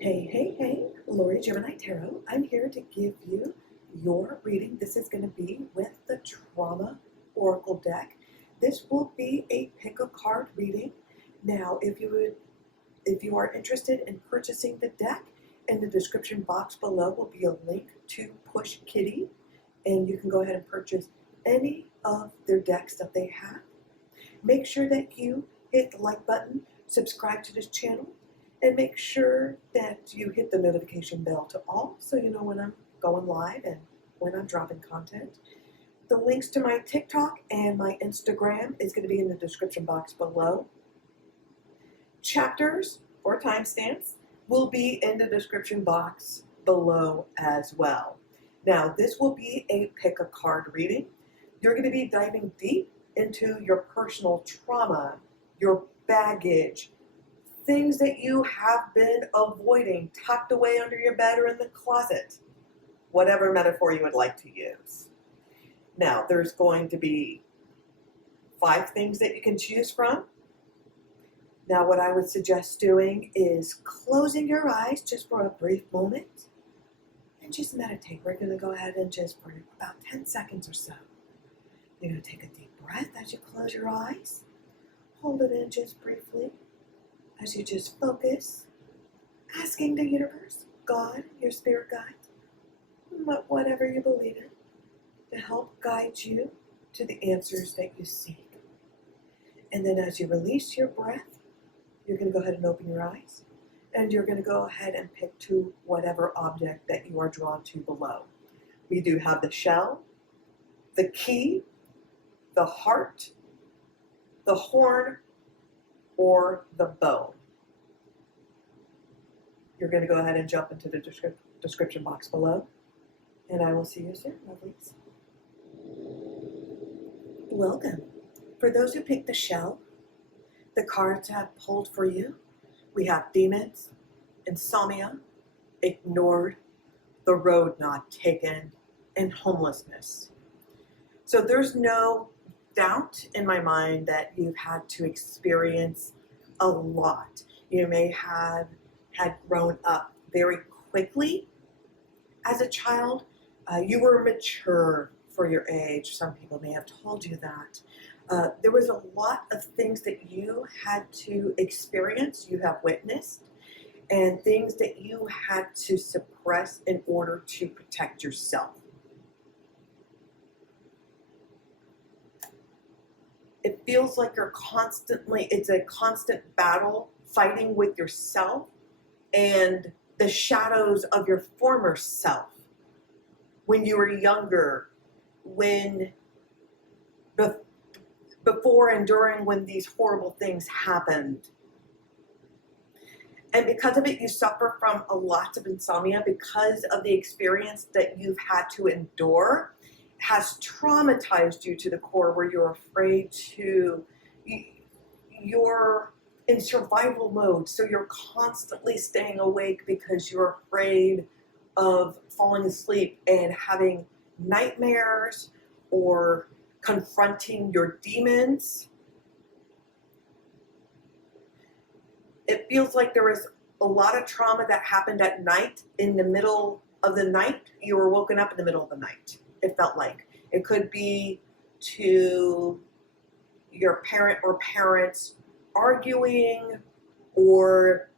Hey, hey, hey, Lori Gemini Tarot. I'm here to give you your reading. This is going to be with the Trauma Oracle deck. This will be a pick a card reading. Now, if you are interested in purchasing the deck, in the description box below will be a link to Push Kitty, and you can go ahead and purchase any of their decks that they have. Make sure that you hit the like button, subscribe to this channel, and make sure that you hit the notification bell to all so you know when I'm going live and when I'm dropping content. The links to my TikTok and my Instagram is going to be in the description box below. Chapters or timestamps will be in the description box below as well. Now, this will be a pick a card reading. You're going to be diving deep into your personal trauma, your baggage, things that you have been avoiding, tucked away under your bed or in the closet, whatever metaphor you would like to use. Now, there's going to be 5 things that you can choose from. Now, what I would suggest doing is closing your eyes just for a brief moment and just meditate. We're going to go ahead and just for about 10 seconds or so. You're going to take a deep breath as you close your eyes. Hold it in just briefly as you just focus, asking the universe, God, your spirit guide, whatever you believe in, to help guide you to the answers that you seek. And then as you release your breath, you're going to go ahead and open your eyes, and you're going to go ahead and pick to whatever object that you are drawn to below. We do have the shell, the key, the heart, the horn, or the bow. You're going to go ahead and jump into the description box below, and I will see you soon, lovelies. Welcome. For those who picked the shell, the cards have pulled for you. We have demons, insomnia, ignored, the road not taken, and homelessness. So there's no doubt in my mind that you've had to experience a lot. You may have had grown up very quickly as a child. You were mature for your age. Some people may have told you that. There was a lot of things that you had to experience, you have witnessed, and things that you had to suppress in order to protect yourself. It feels like it's a constant battle fighting with yourself and the shadows of your former self. When you were younger, before and during when these horrible things happened. And because of it, you suffer from a lot of insomnia because of the experience that you've had to endure has traumatized you to the core where you're afraid you're in survival mode. So you're constantly staying awake because you're afraid of falling asleep and having nightmares or confronting your demons. It feels like there was a lot of trauma that happened at night. In the middle of the night, you were woken up in the middle of the night. It felt like it could be to your parent or parents arguing, or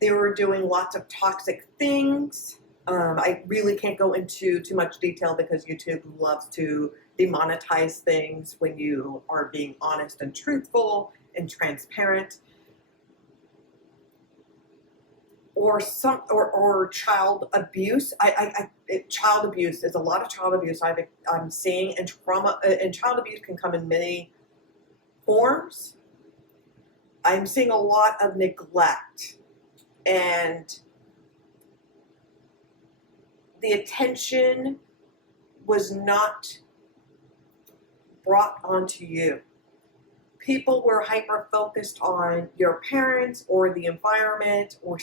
they were doing lots of toxic things. I really can't go into too much detail because YouTube loves to demonetize things when you are being honest and truthful and transparent. Or child abuse. Child abuse is a lot of child abuse I'm seeing, and trauma and child abuse can come in many forms. I'm seeing a lot of neglect, and the attention was not brought onto you. People were hyper focused on your parents or the environment or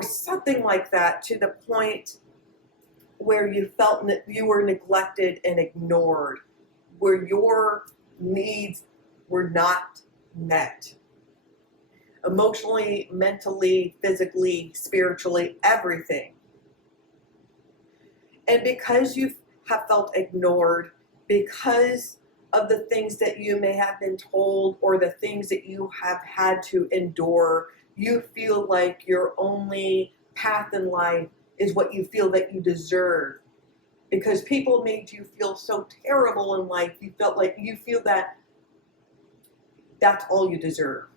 something like that, to the point where you felt that you were neglected and ignored, where your needs were not met. emotionally, mentally, physically, spiritually, everything. And because you have felt ignored, because of the things that you may have been told or the things that you have had to endure, you feel like your only path in life is what you feel that you deserve. Because people made you feel so terrible in life, you feel that that's all you deserve.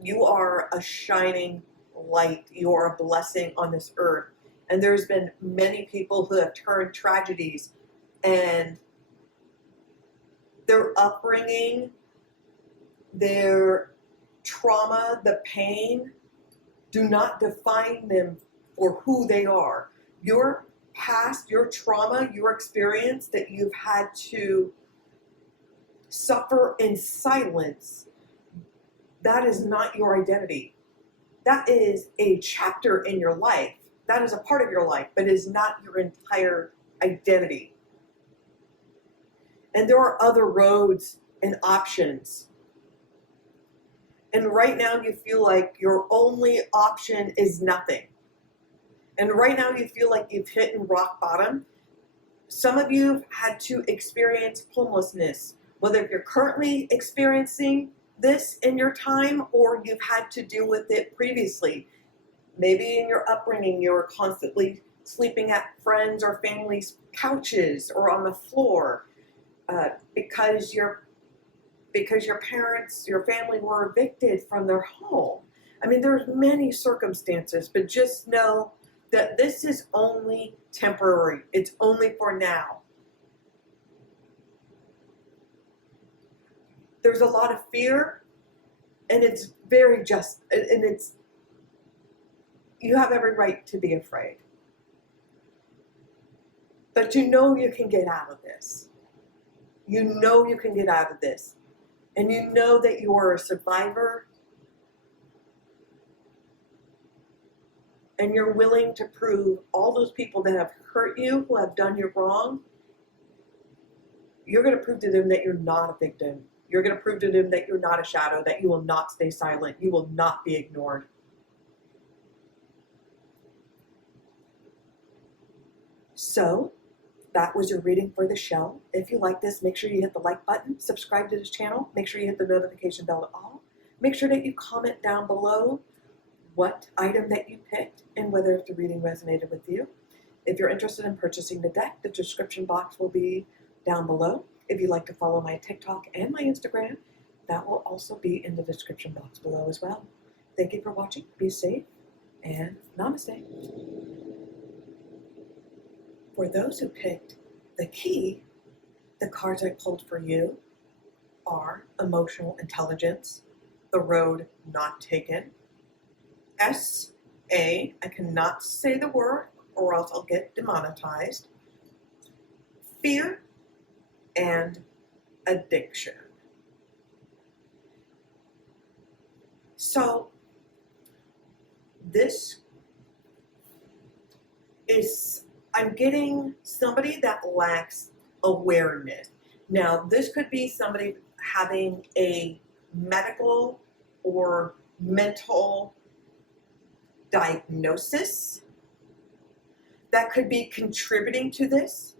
You are a shining light. You are a blessing on this earth. And there's been many people who have turned tragedies and their upbringing, their trauma, the pain, do not define them for who they are. Your past, your trauma, your experience that you've had to suffer in silence, that is not your identity. That is a chapter in your life. That is a part of your life, but is not your entire identity. And there are other roads and options. And right now you feel like your only option is nothing. And right now you feel like you've hit rock bottom. Some of you have had to experience homelessness, whether you're currently experiencing this in your time or you've had to deal with it previously. Maybe in your upbringing, you're constantly sleeping at friends' or family's couches or on the floor because your parents, your family were evicted from their home. I mean, there's many circumstances, but just know that this is only temporary. It's only for now. There's a lot of fear, and it's very just, and you have every right to be afraid. But you know you can get out of this. You know you can get out of this. And you know that you are a survivor. And you're willing to prove all those people that have hurt you, who have done you wrong, you're going to prove to them that you're not a victim. You're going to prove to them that you're not a shadow, that you will not stay silent. You will not be ignored. So, that was your reading for the show. If you like this, make sure you hit the like button, subscribe to this channel, make sure you hit the notification bell at all. Make sure that you comment down below what item that you picked and whether the reading resonated with you. If you're interested in purchasing the deck, the description box will be down below. If you'd like to follow my TikTok and my Instagram, that will also be in the description box below as well. Thank you for watching. Be safe and namaste. For those who picked the key, the cards I pulled for you are Emotional Intelligence, The Road Not Taken, S.A., I cannot say the word or else I'll get demonetized, Fear, and Addiction. So this is, I'm getting somebody that lacks awareness. Now, this could be somebody having a medical or mental diagnosis that could be contributing to this.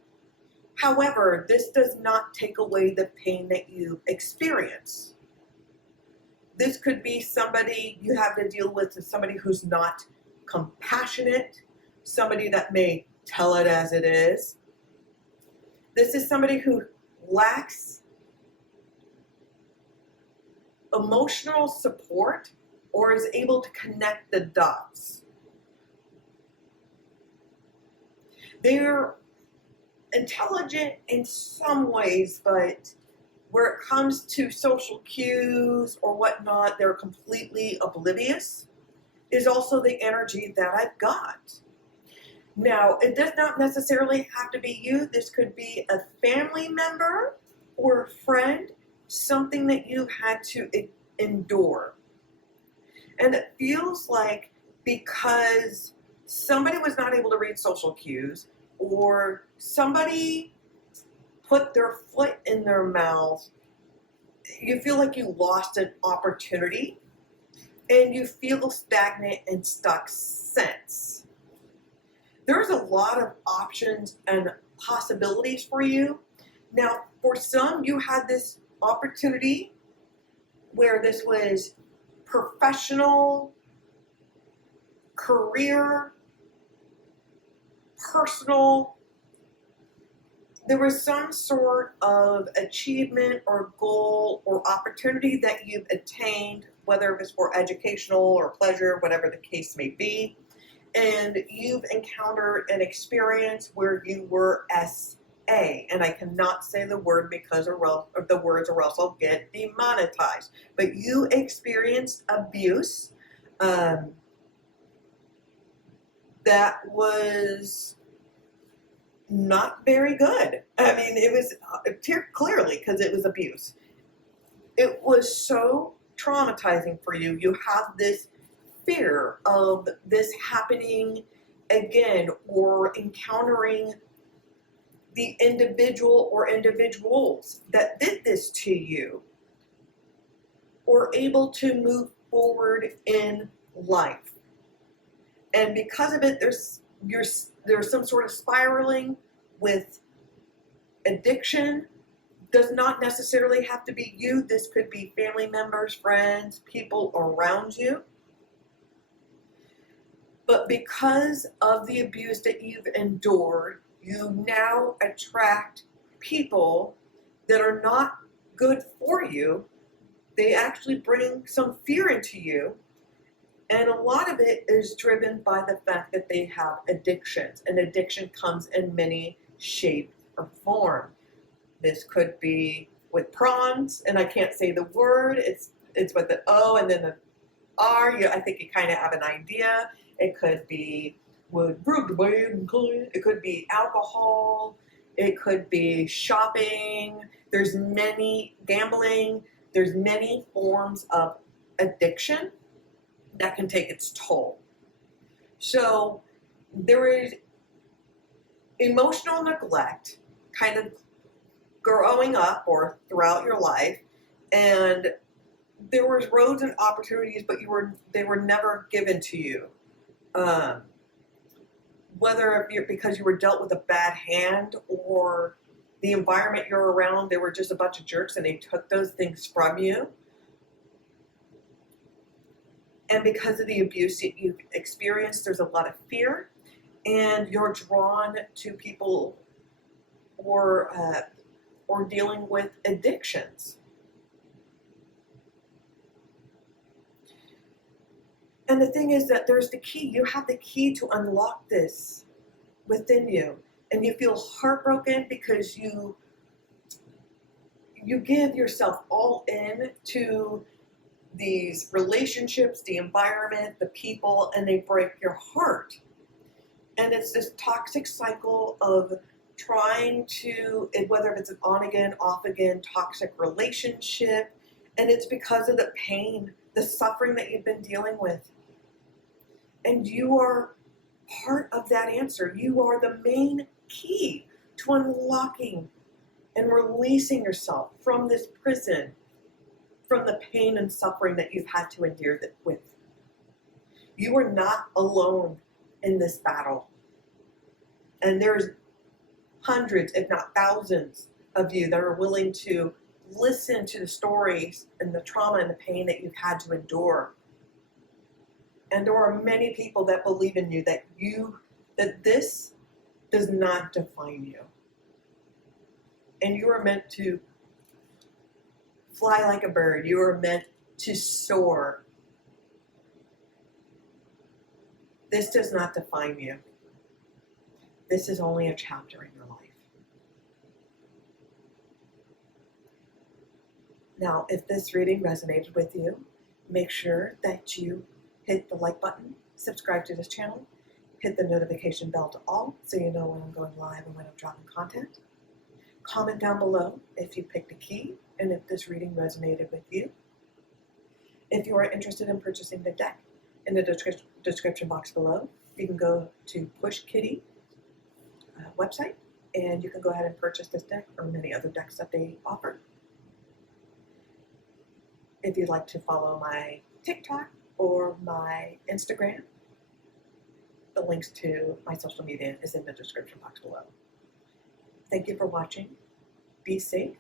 However, this does not take away the pain that you experience. This could be somebody you have to deal with, somebody who's not compassionate, somebody that may tell it as it is. This is somebody who lacks emotional support or is able to connect the dots. They're intelligent in some ways, but where it comes to social cues or whatnot, they're completely oblivious, is also the energy that I've got. Now, it does not necessarily have to be you. This could be a family member or a friend, something that you've had to endure. And it feels like because somebody was not able to read social cues or somebody put their foot in their mouth you feel like you lost an opportunity, and you feel stagnant and stuck since. There's a lot of options and possibilities for you. Now, for some, you had this opportunity where this was professional, career, personal. There was some sort of achievement or goal or opportunity that you've attained, whether it was for educational or pleasure, whatever the case may be, and you've encountered an experience where you were SA, and I cannot say the word because of the words or else I'll get demonetized, but you experienced abuse that was not very good. I mean, it was clearly because it was abuse. It was so traumatizing for you. You have this fear of this happening again or encountering the individual or individuals that did this to you, or able to move forward in life. And because of it, there's some sort of spiraling with addiction. Does not necessarily have to be you. This could be family members, friends, people around you. But because of the abuse that you've endured, you now attract people that are not good for you. They actually bring some fear into you. And a lot of it is driven by the fact that they have addictions. And addiction comes in many shapes or form. This could be with prawns, and I can't say the word. It's with the O and then the R. I think you kind of have an idea. It could be it could be alcohol. It could be shopping. There's many gambling. There's many forms of addiction that can take its toll. So there is emotional neglect kind of growing up or throughout your life, and there was roads and opportunities, but they were never given to you. Whether because you were dealt with a bad hand or the environment you're around, they were just a bunch of jerks and they took those things from you. And because of the abuse that you've experienced, there's a lot of fear, and you're drawn to people or dealing with addictions. And the thing is that there's the key. You have the key to unlock this within you. And you feel heartbroken because you give yourself all in to these relationships, the environment, the people, and they break your heart. And it's this toxic cycle of trying to, whether it's an on again, off again, toxic relationship, and it's because of the pain, the suffering that you've been dealing with. And you are part of that answer. You are the main key to unlocking and releasing yourself from this prison, from the pain and suffering that you've had to endure with. You are not alone in this battle. And there's hundreds, if not thousands, of you that are willing to listen to the stories and the trauma and the pain that you've had to endure. And there are many people that believe in you, that this does not define you. And you are meant to fly like a bird. You are meant to soar. This does not define you. This is only a chapter in your life. Now, if this reading resonated with you, make sure that you hit the like button, subscribe to this channel, hit the notification bell to all so you know when I'm going live and when I'm dropping content. Comment down below if you picked a key and if this reading resonated with you. If you are interested in purchasing the deck, in the description box below, you can go to Push Kitty website and you can go ahead and purchase this deck or many other decks that they offer. if you'd like to follow my TikTok or my Instagram, the links to my social media is in the description box below. Thank you for watching. Be safe.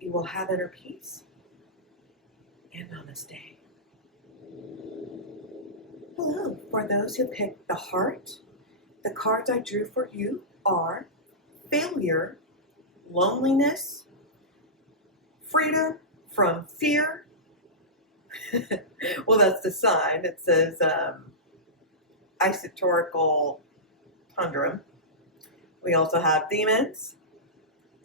You will have inner peace. And namaste. Hello. For those who picked the heart, the cards I drew for you are failure, loneliness, freedom from fear. Well, that's the sign. It says esoterical tundrum. We also have demons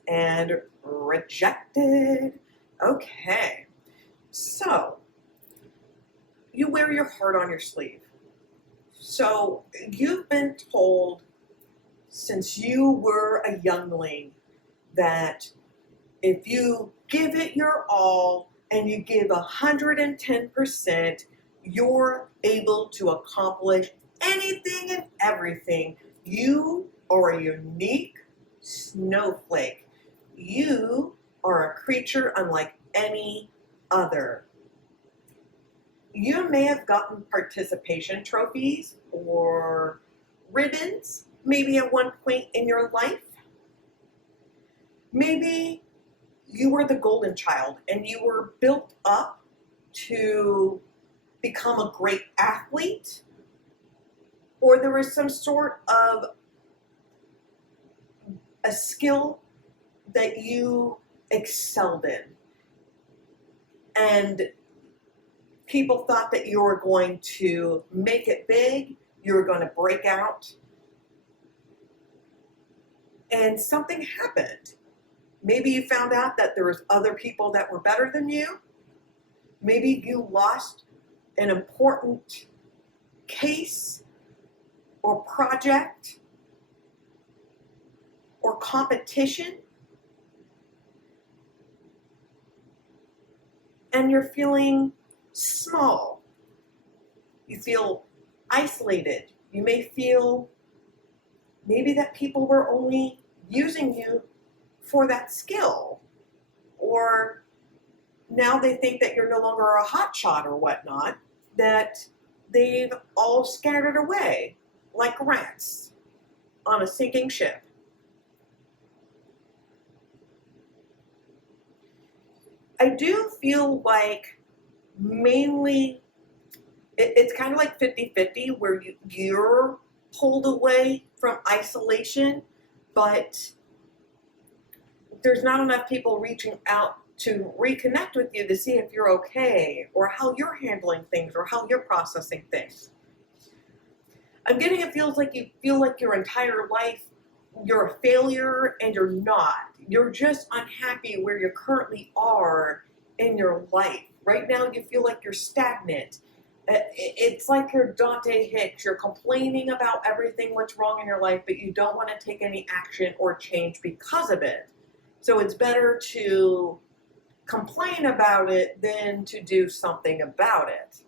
and rejected. Okay, so you wear your heart on your sleeve. So you've been told since you were a youngling that if you give it your all and you give 110%, you're able to accomplish anything and everything. You are a unique snowflake. You are a creature unlike any other. You may have gotten participation trophies or ribbons, maybe at one point in your life. Maybe you were the golden child and you were built up to become a great athlete, or there was some sort of a skill that you excelled in. And people thought that you were going to make it big, you were going to break out. And something happened. Maybe you found out that there was other people that were better than you. Maybe you lost an important case or project or competition. And you're feeling small. You feel isolated. You may feel maybe that people were only using you for that skill, or now they think that you're no longer a hotshot or whatnot, that they've all scattered away like rats on a sinking ship. I do feel like mainly it's kind of like 50-50 where you're pulled away from isolation, but there's not enough people reaching out to reconnect with you to see if you're okay or how you're handling things or how you're processing things. I'm getting it feels like you feel like your entire life you're a failure, and you're not. You're just unhappy where you currently are in your life. Right now you feel like you're stagnant. It's like you're Dante Hicks. You're complaining about everything what's wrong in your life, but you don't want to take any action or change because of it. So it's better to complain about it than to do something about it.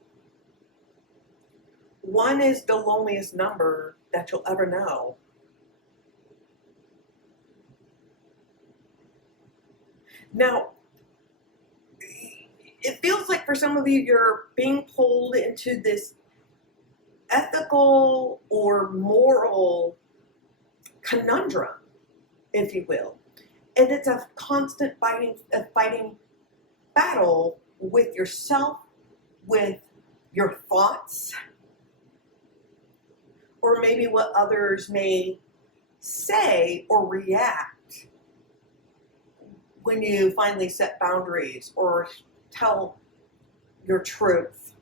One is the loneliest number that you'll ever know. Now, it feels like for some of you, you're being pulled into this ethical or moral conundrum, if you will. And it's a constant fighting battle with yourself, with your thoughts, or maybe what others may say or react when you finally set boundaries or tell your truth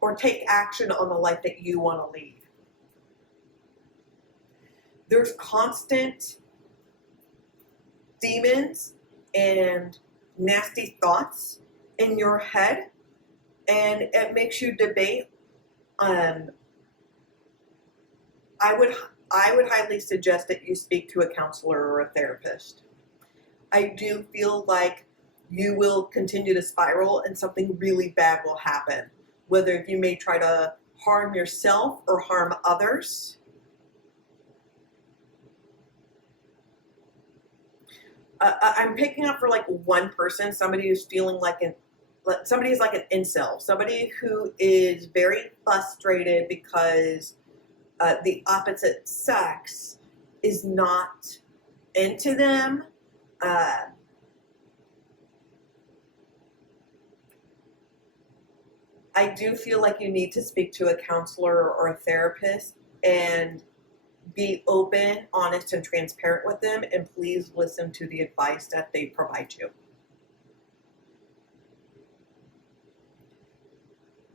or take action on the life that you want to lead. There's constant demons and nasty thoughts in your head, and it makes you debate. I would highly suggest that you speak to a counselor or a therapist. I do feel like you will continue to spiral and something really bad will happen, whether you may try to harm yourself or harm others. I'm picking up for like one person, somebody who's feeling like somebody is like an incel, somebody who is very frustrated because the opposite sex is not into them. I do feel like you need to speak to a counselor or a therapist and be open, honest, and transparent with them, and please listen to the advice that they provide you.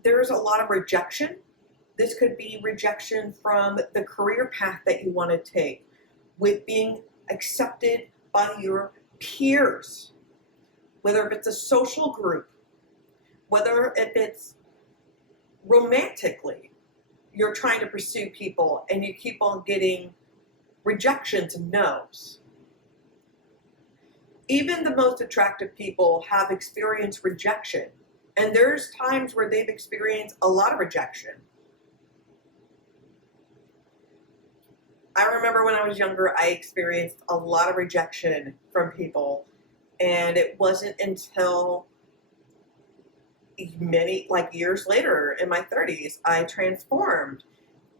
There's a lot of rejection. This could be rejection from the career path that you want to take, with being accepted by your peers, whether if it's a social group, whether if it's romantically, you're trying to pursue people and you keep on getting rejections and no's. Even the most attractive people have experienced rejection, and there's times where they've experienced a lot of rejection. I remember when I was younger, I experienced a lot of rejection from people, and it wasn't until many years later in my 30s I transformed,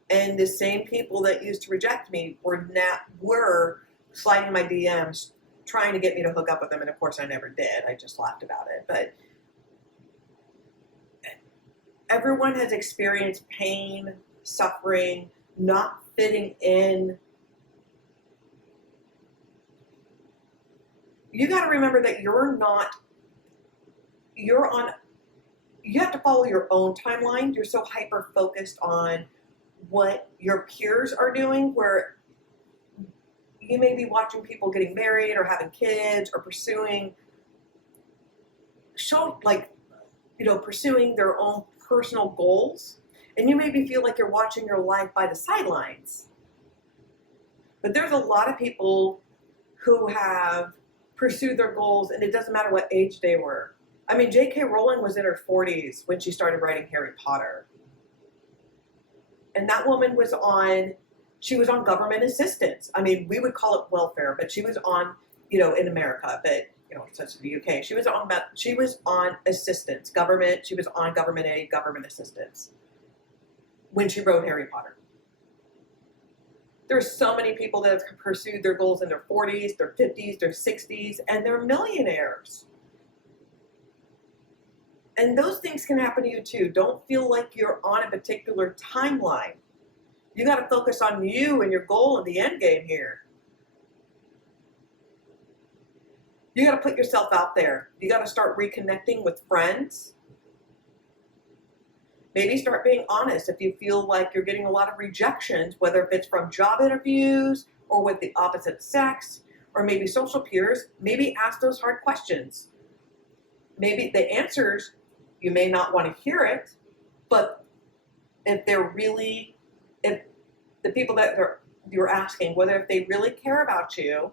and the same people that used to reject me were sliding my DMs trying to get me to hook up with them, and of course I never did. I just laughed about it. But everyone has experienced pain, suffering, not fitting in. You got to remember that you have to follow your own timeline. You're so hyper focused on what your peers are doing, where you may be watching people getting married or having kids or pursuing their own personal goals. And you maybe feel like you're watching your life by the sidelines. But there's a lot of people who have pursued their goals, and it doesn't matter what age they were. I mean, J.K. Rowling was in her 40s when she started writing Harry Potter. And that woman was on government assistance. I mean, we would call it welfare, but she was on, in America, but, such as the UK, she was on assistance, government, she was on government aid, government assistance when she wrote Harry Potter. There's so many people that have pursued their goals in their 40s, their 50s, their 60s, and they're millionaires. And those things can happen to you too. Don't feel like you're on a particular timeline. You got to focus on you and your goal and the end game here. You got to put yourself out there. You got to start reconnecting with friends. Maybe start being honest if you feel like you're getting a lot of rejections, whether if it's from job interviews or with the opposite sex or maybe social peers. Maybe ask those hard questions. Maybe the answers, you may not want to hear it, but if the people that you're asking, whether if they really care about you,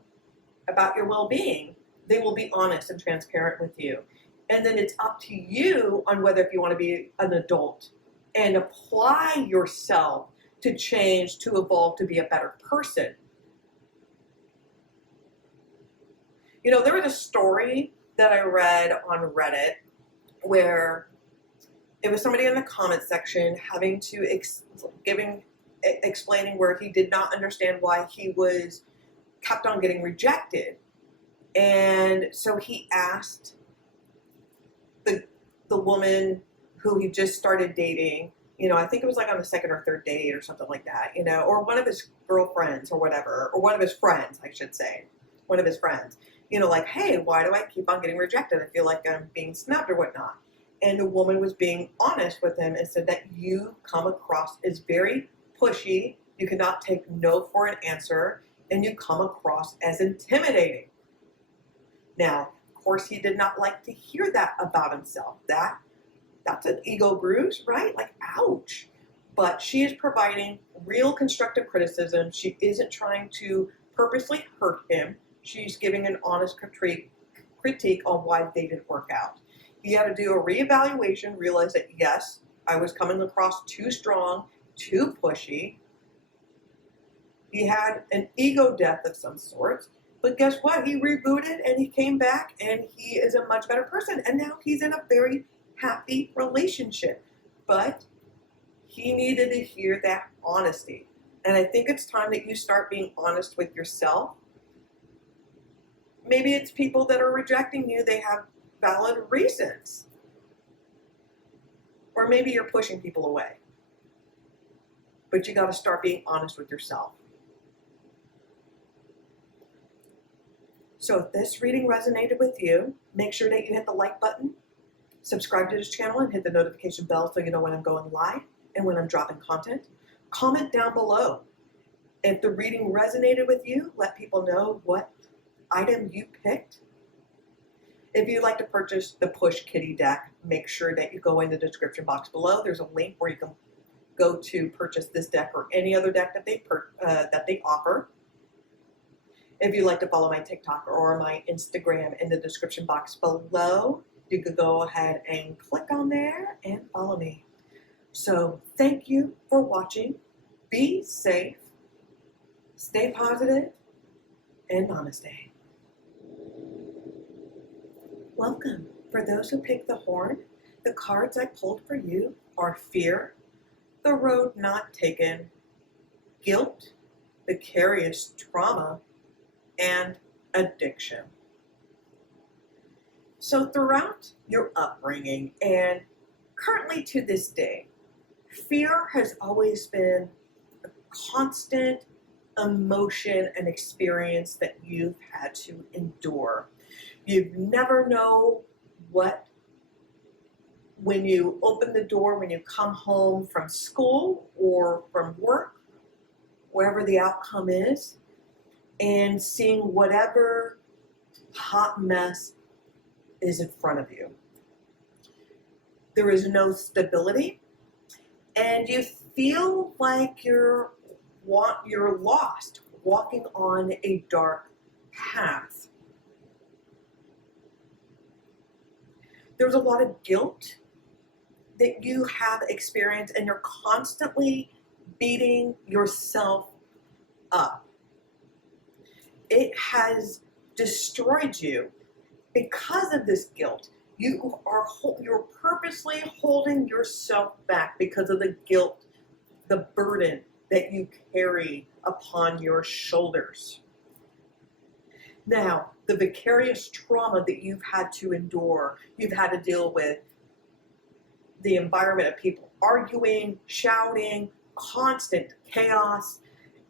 about your well-being, they will be honest and transparent with you. And then it's up to you on whether if you want to be an adult and apply yourself to change, to evolve, to be a better person. There was a story that I read on Reddit where it was somebody in the comment section having to explaining where he did not understand why he was kept on getting rejected. And so he asked the woman who he just started dating, I think it was like on the second or third date or something like that, or one of his girlfriends or whatever, or one of his friends, I should say, one of his friends, hey, why do I keep on getting rejected? I feel like I'm being snubbed or whatnot. And the woman was being honest with him and said that you come across as very pushy, you cannot take no for an answer, and you come across as intimidating. Now, of course, he did not like to hear that about himself. That's an ego bruise, right? Like, ouch. But she is providing real constructive criticism. She isn't trying to purposely hurt him. She's giving an honest critique on why they didn't work out. He had to do a reevaluation, realize that, yes, I was coming across too strong, too pushy. He had an ego death of some sort. But guess what? He rebooted and he came back and he is a much better person. And now he's in a very happy relationship. But he needed to hear that honesty. And I think it's time that you start being honest with yourself. Maybe it's people that are rejecting you, they have valid reasons. Or maybe you're pushing people away. But you got to start being honest with yourself. So if this reading resonated with you, make sure that you hit the like button, subscribe to this channel, and hit the notification bell so you know when I'm going live and when I'm dropping content. Comment down below. If the reading resonated with you, let people know what item you picked. If you'd like to purchase the Push Kitty deck, make sure that you go in the description box below. There's a link where you can go to purchase this deck or any other deck that they offer. If you'd like to follow my TikTok or my Instagram in the description box below, you could go ahead and click on there and follow me. So thank you for watching. Be safe, stay positive, and namaste. Welcome. For those who picked the horn, the cards I pulled for you are Fear, the Road Not Taken, Guilt, Vicarious Trauma, and Addiction. So throughout your upbringing and currently to this day, fear has always been a constant emotion and experience that you've had to endure. You never know what, when you open the door, when you come home from school or from work, wherever the outcome is, and seeing whatever hot mess is in front of you. There is no stability, and you feel like you're lost, walking on a dark path. There's a lot of guilt that you have experienced, and you're constantly beating yourself up. It has destroyed you. Because of this guilt, you're purposely holding yourself back because of the guilt, the burden that you carry upon your shoulders. Now, the vicarious trauma that you've had to endure, you've had to deal with the environment of people arguing, shouting, constant chaos.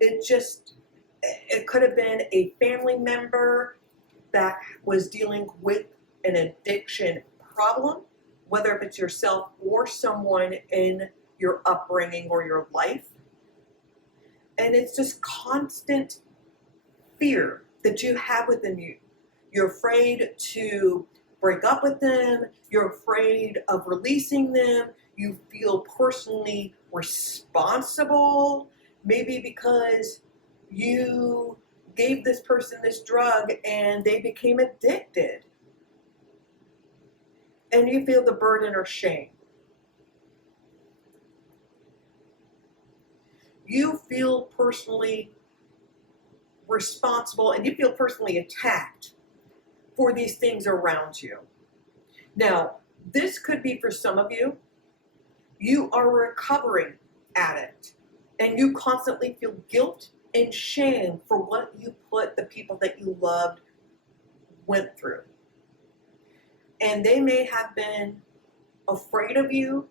It could have been a family member that was dealing with an addiction problem, whether it's yourself or someone in your upbringing or your life. And it's just constant fear that you have within you. You're afraid to break up with them. You're afraid of releasing them. You feel personally responsible, maybe because you gave this person this drug and they became addicted. And you feel the burden or shame. You feel personally responsible and you feel personally attacked for these things around you. Now, this could be for some of you. You are a recovering addict and you constantly feel guilt and shame for what you put the people that you loved went through. And they may have been afraid of you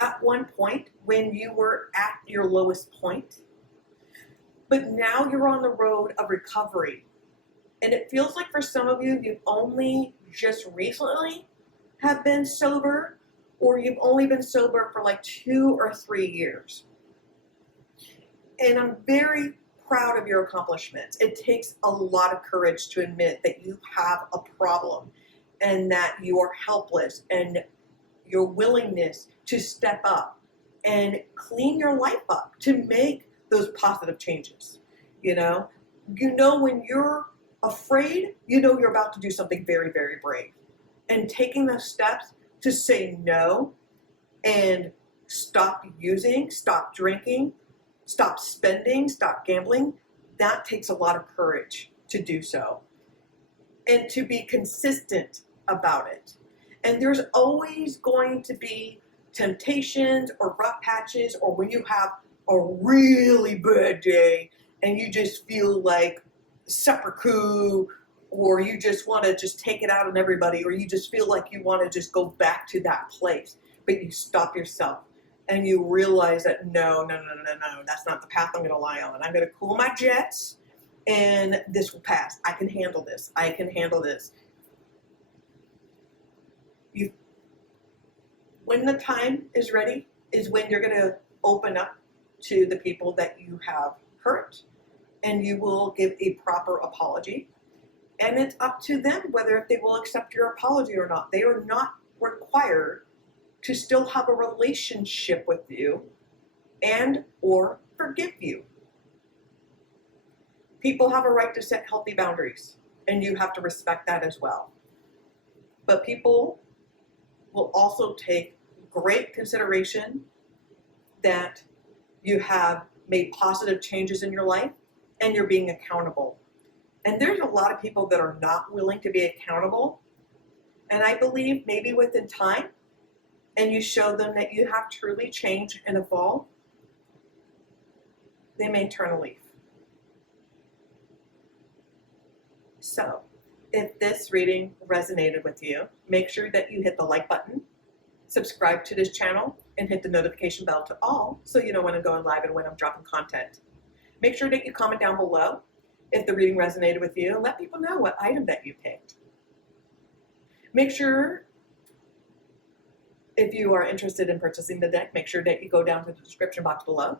at one point when you were at your lowest point. But now you're on the road of recovery. And it feels like for some of you, you've only just recently have been sober, or you've only been sober for like 2 or 3 years. And I'm very proud of your accomplishments. It takes a lot of courage to admit that you have a problem and that you are helpless, and your willingness to step up and clean your life up to make those positive changes. You know when you're afraid, you're about to do something very, very brave. And taking those steps to say no and stop using, stop drinking, stop spending, stop gambling, that takes a lot of courage to do so and to be consistent about it. And there's always going to be temptations or rough patches, or when you have a really bad day and you just feel like seppuku, or you just want to just take it out on everybody, or you just feel like you want to just go back to that place, but you stop yourself and you realize that no, that's not the path I'm going to lie on. I'm going to cool my jets and this will pass. I can handle this. I can handle this. When the time is ready is when you're going to open up to the people that you have hurt, and you will give a proper apology. And it's up to them whether they will accept your apology or not. They are not required to still have a relationship with you and or forgive you. People have a right to set healthy boundaries, and you have to respect that as well. But people will also take great consideration that you have made positive changes in your life and you're being accountable. And there's a lot of people that are not willing to be accountable. And I believe maybe within time, and you show them that you have truly changed and evolved, they may turn a leaf. So, if this reading resonated with you, make sure that you hit the like button, subscribe to this channel, and hit the notification bell to all so you know when I'm going live and when I'm dropping content. Make sure that you comment down below if the reading resonated with you, and let people know what item that you picked. Make sure, if you are interested in purchasing the deck, make sure that you go down to the description box below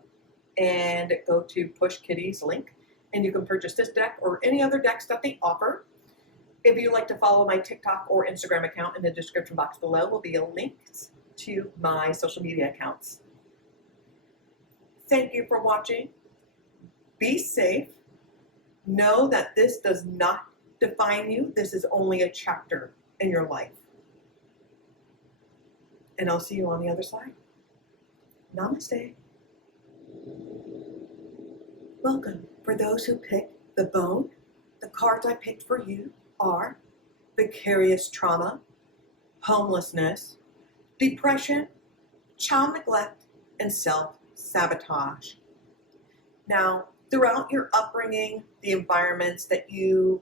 and go to Push Kitty's link, and you can purchase this deck or any other decks that they offer. If you'd like to follow my TikTok or Instagram account, in the description box below will be a link to my social media accounts. Thank you for watching. Be safe. Know that this does not define you. This is only a chapter in your life. And I'll see you on the other side. Namaste. Welcome. For those who picked the bone, the cards I picked for you are vicarious trauma, homelessness, depression, child neglect, and self-sabotage. Now, throughout your upbringing, the environments that you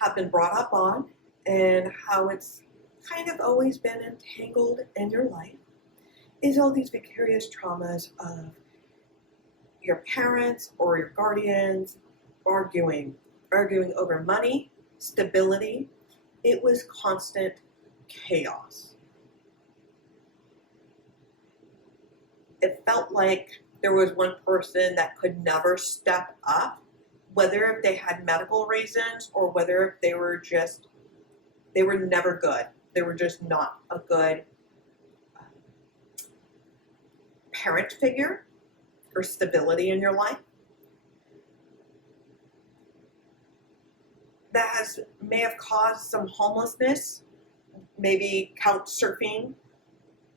have been brought up on, and how it's kind of always been entangled in your life, is all these vicarious traumas of your parents or your guardians arguing over money, stability. It was constant chaos. It felt like there was one person that could never step up, whether if they had medical reasons or whether if they were never good. They were just not a good parent figure or stability in your life. That may have caused some homelessness, maybe couch surfing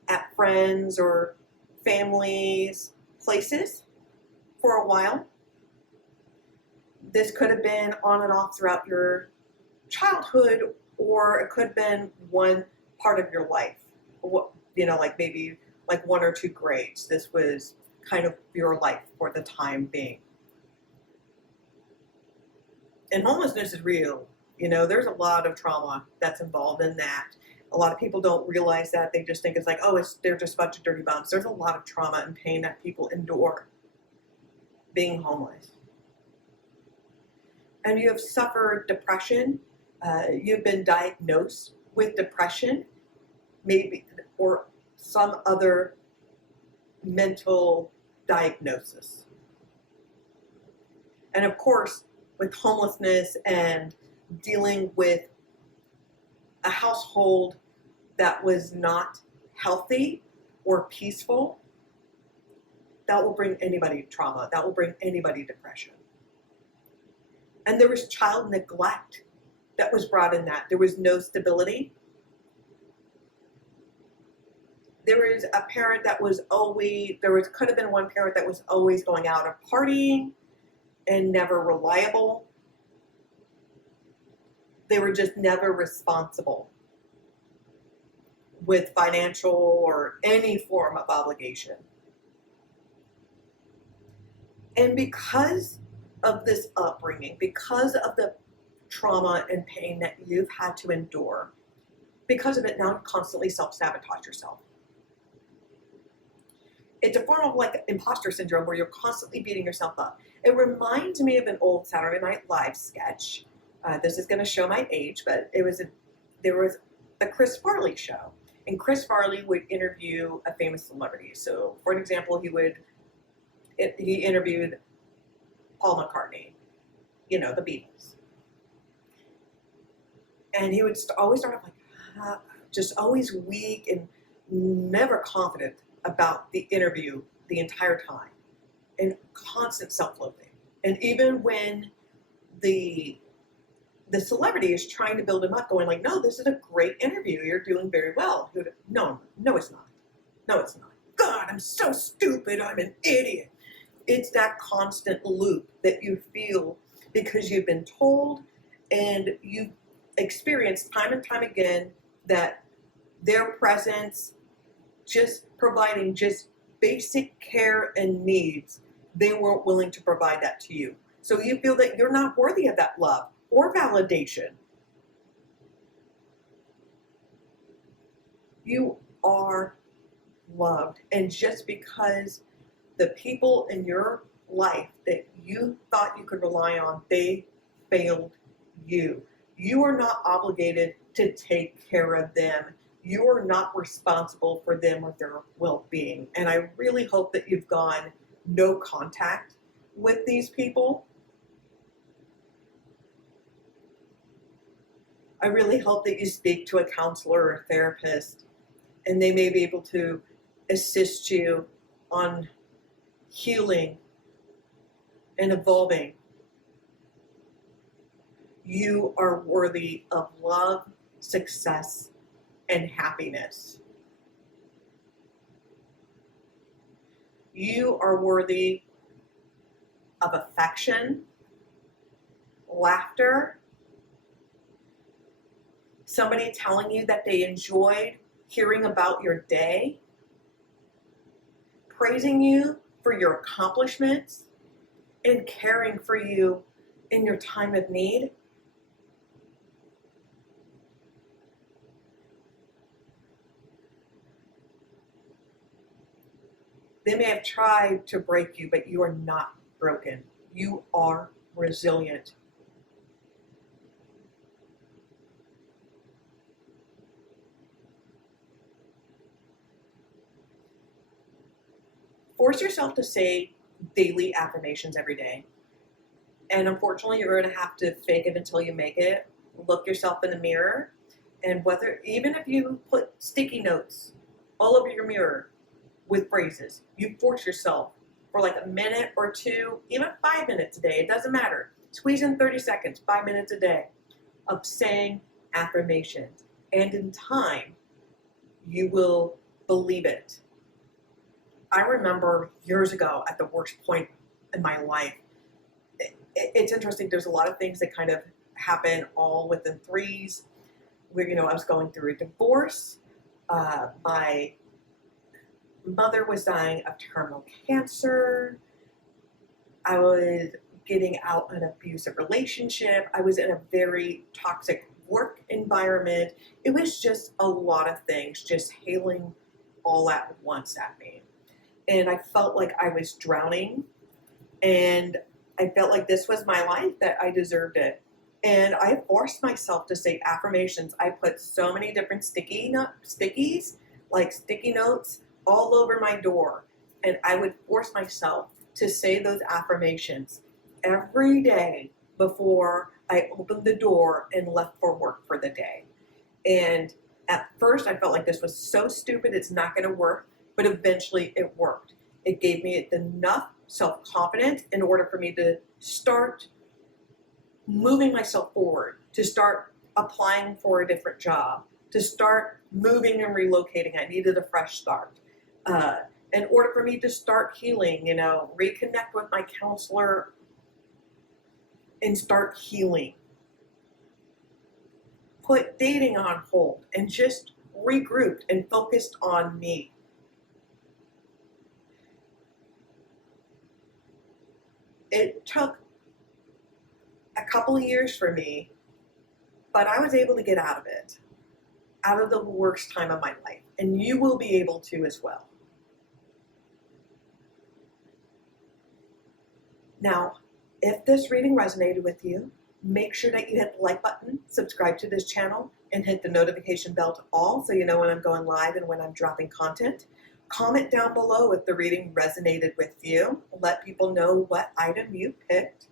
at friends or families' places for a while. This could have been on and off throughout your childhood, or it could have been one part of your life. Like maybe like 1 or 2 grades. This was kind of your life for the time being. And homelessness is real. There's a lot of trauma that's involved in that. A lot of people don't realize that. They just think it's like, they're just a bunch of dirty bums. There's a lot of trauma and pain that people endure being homeless. And you have suffered depression. You've been diagnosed with depression, maybe, or some other mental diagnosis. And of course, with homelessness and dealing with a household that was not healthy or peaceful, that will bring anybody trauma. That will bring anybody depression. And there was child neglect that was brought in that. There was no stability. There was a parent that was could have been one parent that was always going out and partying and never reliable. They were just never responsible with financial or any form of obligation. And because of this upbringing, because of the trauma and pain that you've had to endure, because of it, now you constantly self-sabotage yourself. It's a form of like imposter syndrome where you're constantly beating yourself up. It reminds me of an old Saturday Night Live sketch. This is going to show my age, but there was a Chris Farley show, and Chris Farley would interview a famous celebrity. So, for an example, he interviewed Paul McCartney, the Beatles, and he would always start off like, just always weak and never confident about the interview the entire time, and constant self-loathing. And even when the celebrity is trying to build him up, going like, no, this is a great interview, you're doing very well. He would, no, it's not. No, it's not. God, I'm so stupid, I'm an idiot. It's that constant loop that you feel because you've been told and you've experienced time and time again that their presence, just providing just basic care and needs, they weren't willing to provide that to you. So you feel that you're not worthy of that love or validation. You are loved. And just because the people in your life that you thought you could rely on, they failed you. You are not obligated to take care of them. You are not responsible for them or their well-being. And I really hope that you've gone no contact with these people. I really hope that you speak to a counselor or a therapist, and they may be able to assist you on healing and evolving. You are worthy of love, success, and happiness. You are worthy of affection, laughter, somebody telling you that they enjoyed hearing about your day, praising you for your accomplishments, and caring for you in your time of need. They may have tried to break you, but you are not broken. You are resilient. Force yourself to say daily affirmations every day. And unfortunately, you're going to have to fake it until you make it. Look yourself in the mirror. And even if you put sticky notes all over your mirror with phrases, you force yourself for like a minute or two, even 5 minutes a day. It doesn't matter. Squeeze in 30 seconds, 5 minutes a day of saying affirmations. And in time, you will believe it. I remember years ago at the worst point in my life, it's interesting. There's a lot of things that kind of happen all within threes. Where, I was going through a divorce. My mother was dying of terminal cancer. I was getting out of an abusive relationship. I was in a very toxic work environment. It was just a lot of things just hailing all at once at me. And I felt like I was drowning, and I felt like this was my life, that I deserved it. And I forced myself to say affirmations. I put so many different stickies, like sticky notes, all over my door. And I would force myself to say those affirmations every day before I opened the door and left for work for the day. And at first I felt like this was so stupid, it's not going to work. But eventually it worked. It gave me enough self-confidence in order for me to start moving myself forward, to start applying for a different job, to start moving and relocating. I needed a fresh start. In order for me to start healing, reconnect with my counselor and start healing. put dating on hold and just regrouped and focused on me. It took a couple of years for me, but I was able to get out of it, out of the worst time of my life, and you will be able to as well. Now, if this reading resonated with you, make sure that you hit the like button, subscribe to this channel, and hit the notification bell to all so you know when I'm going live and when I'm dropping content. Comment down below if the reading resonated with you. Let people know what item you picked.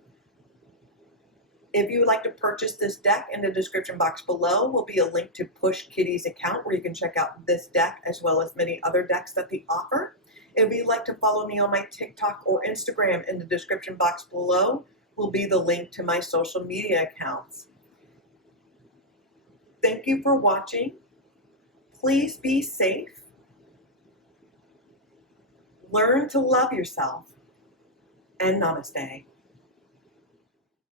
If you would like to purchase this deck, in the description box below will be a link to Push Kitty's account where you can check out this deck as well as many other decks that they offer. If you'd like to follow me on my TikTok or Instagram, in the description box below will be the link to my social media accounts. Thank you for watching. Please be safe. Learn to love yourself. And namaste.